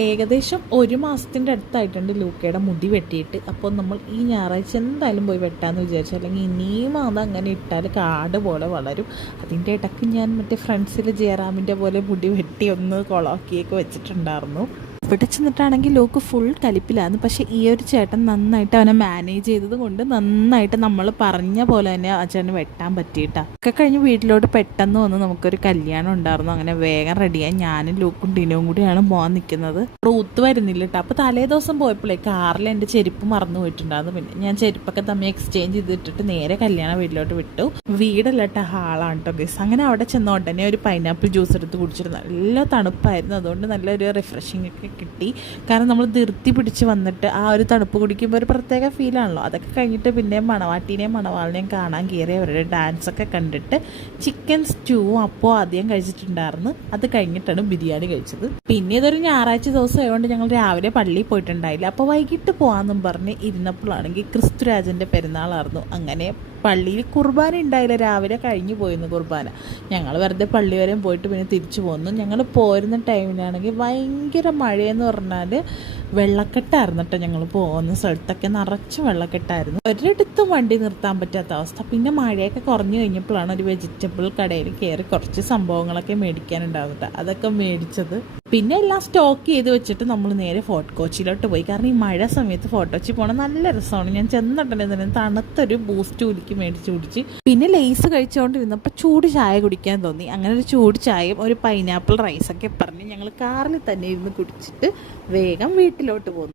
ഏകദേശം ഒരു മാസത്തിൻ്റെ അടുത്തായിട്ടുണ്ട് ലൂക്കയുടെ മുടി വെട്ടിയിട്ട്. അപ്പോൾ നമ്മൾ ഈ ഞായറാഴ്ച എന്തായാലും പോയി വെട്ടാമെന്ന് വിചാരിച്ചു. അല്ലെങ്കിൽ ഇനിയും അതങ്ങനെ ഇട്ടാൽ കാട് പോലെ വളരും. അതിൻ്റെ ഇടയ്ക്ക് ഞാൻ മറ്റേ ഫ്രണ്ട്സിൽ ജയറാമിൻ്റെ പോലെ മുടി വെട്ടി ഒന്ന് കൊളാക്കിയൊക്കെ വെച്ചിട്ടുണ്ടായിരുന്നു. ഇവിടെ ചെന്നിട്ടാണെങ്കിൽ ലോക്ക് ഫുൾ കലിപ്പിലായിരുന്നു. പക്ഷേ ഈ ഒരു ചേട്ടൻ നന്നായിട്ട് അവനെ മാനേജ് ചെയ്തത് കൊണ്ട് നന്നായിട്ട് നമ്മൾ പറഞ്ഞ പോലെ തന്നെ ആ ചേട്ടന് വെട്ടാൻ പറ്റിയിട്ടാണ്. ഒക്കെ കഴിഞ്ഞ് വീട്ടിലോട്ട് പെട്ടെന്ന് വന്ന് നമുക്കൊരു കല്യാണം ഉണ്ടായിരുന്നു. അങ്ങനെ വേഗം റെഡിയായി ഞാനും ലൂക്കും ഡിനോയും കൂടിയാണ് പോകാൻ നിൽക്കുന്നത്. റൂത്ത് വരുന്നില്ല കേട്ടോ. അപ്പോൾ തലേ ദിവസം പോയപ്പോഴേ കാറിൽ എൻ്റെ ചെരുപ്പ് മറന്നു പോയിട്ടുണ്ടായിരുന്നു. പിന്നെ ഞാൻ ചെരുപ്പൊക്കെ തമ്മിൽ എക്സ്ചേഞ്ച് ചെയ്തിട്ടിട്ട് നേരെ കല്യാണ വീട്ടിലോട്ട് വിട്ടു. വീടല്ല കേട്ടോ, ഹാളാണ് കേട്ടോ ഗൈസ്. അങ്ങനെ അവിടെ ചെന്ന ഉടനെ ഒരു പൈനാപ്പിൾ ജ്യൂസ് എടുത്ത് കുടിച്ചിട്ട് നല്ല തണുപ്പായിരുന്നു. അതുകൊണ്ട് നല്ലൊരു റിഫ്രഷിംഗ് ഒക്കെ കിട്ടി. കാരണം നമ്മൾ ധൃതി പിടിച്ച് വന്നിട്ട് ആ ഒരു തണുപ്പ് കുടിക്കുമ്പോൾ ഒരു പ്രത്യേക ഫീലാണല്ലോ. അതൊക്കെ കഴിഞ്ഞിട്ട് പിന്നെ മണവാട്ടീനെയും മണവാളിനെയും കാണാൻ കയറി അവരുടെ ഡാൻസൊക്കെ കണ്ടിട്ട് ചിക്കൻ സ്റ്റൂവും അപ്പോൾ ആദ്യം കഴിച്ചിട്ടുണ്ടായിരുന്നു. അത് കഴിഞ്ഞിട്ടാണ് ബിരിയാണി കഴിച്ചത്. പിന്നെ ഇതൊരു ഞായറാഴ്ച ദിവസം ആയതുകൊണ്ട് ഞങ്ങൾ രാവിലെ പള്ളിയിൽ പോയിട്ടുണ്ടായില്ല. അപ്പോൾ വൈകിട്ട് പോകാമെന്നും പറഞ്ഞ് ഇരുന്നപ്പോഴാണെങ്കിൽ ക്രിസ്തുരാജൻ്റെ പെരുന്നാളായിരുന്നു. അങ്ങനെ പള്ളിയിൽ കുർബാന ഉണ്ടായില്ല, രാവിലെ കഴിഞ്ഞു പോയിരുന്നു കുർബാന. ഞങ്ങൾ വെറുതെ പള്ളി വരെയും പോയിട്ട് പിന്നെ തിരിച്ചു പോന്നു. ഞങ്ങൾ പോരുന്ന ടൈമിലാണെങ്കിൽ ഭയങ്കര മഴയെന്ന് പറഞ്ഞാൽ വെള്ളക്കെട്ടായിരുന്നു കേട്ടോ. ഞങ്ങൾ പോകുന്ന സ്ഥലത്തൊക്കെ നിറച്ച് വെള്ളക്കെട്ടായിരുന്നു. ഒരിടത്തും വണ്ടി നിർത്താൻ പറ്റാത്ത അവസ്ഥ. പിന്നെ മഴയൊക്കെ കുറഞ്ഞു കഴിഞ്ഞപ്പോഴാണ് ഒരു വെജിറ്റബിൾ കടയിൽ കയറി കുറച്ച് സംഭവങ്ങളൊക്കെ മേടിക്കാനുണ്ടാവും കേട്ടോ. അതൊക്കെ മേടിച്ചത്. പിന്നെ എല്ലാം സ്റ്റോക്ക് ചെയ്ത് വെച്ചിട്ട് നമ്മൾ നേരെ ഫോർട്ട് കൊച്ചിയിലോട്ട് പോയി. കാരണം ഈ മഴ സമയത്ത് ഫോർട്ട് കൊച്ചി പോകണം നല്ല രസമാണ്. ഞാൻ ചെന്നിട്ടുണ്ടെങ്കിൽ തണുത്തൊരു ബൂസ്റ്റ് കുലിക്ക് മേടിച്ച് കുടിച്ച് പിന്നെ ലേസ് കഴിച്ചുകൊണ്ടിരുന്നപ്പോൾ ചൂട് ചായ കുടിക്കാൻ തോന്നി. അങ്ങനെ ഒരു ചൂട് ചായയും ഒരു പൈനാപ്പിൾ റൈസൊക്കെ പറഞ്ഞ് ഞങ്ങൾ കാറിൽ തന്നെ ഇരുന്ന് കുടിച്ചിട്ട് വേഗം വീട്ടിലോട്ട് പോന്നു.